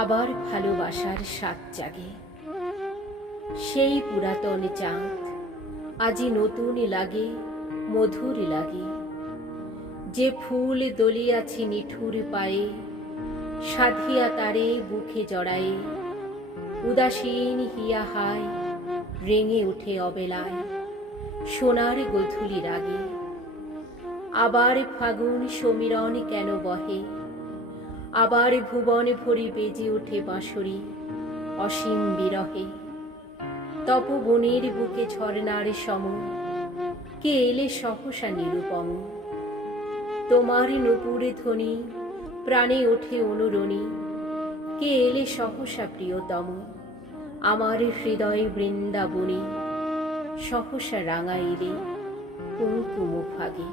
আবার ভালোবাসার স্বাদ জাগে। সেই পুরাতন চাঁদ আজি নতুন লাগে, মধুর লাগে। যে ফুল দলিয়াছি নিঠুর পায়ে, সাধিয়া তারে বুকে জড়ায়ে। উদাসীন হিয়া হায় রেঙে উঠে অবেলায়, সোনার গোধূলি রাগে। আবার ফাগুন সমীরণ কেন বহে, আবার ভুবন ভরি বেজে ওঠে বাঁশরি অসীম বিরহে। তপবনের বুকে ঝর্ণার সম, কে এলে সহসা নিরুপম। তোমার নূপুরে ধ্বনি প্রাণে ওঠে অনুরণী, কে এলে সহসা প্রিয়তম। আমার হৃদয় বৃন্দাবনী সহসা রাঙাইলে কুঙ্কুম ফাগে।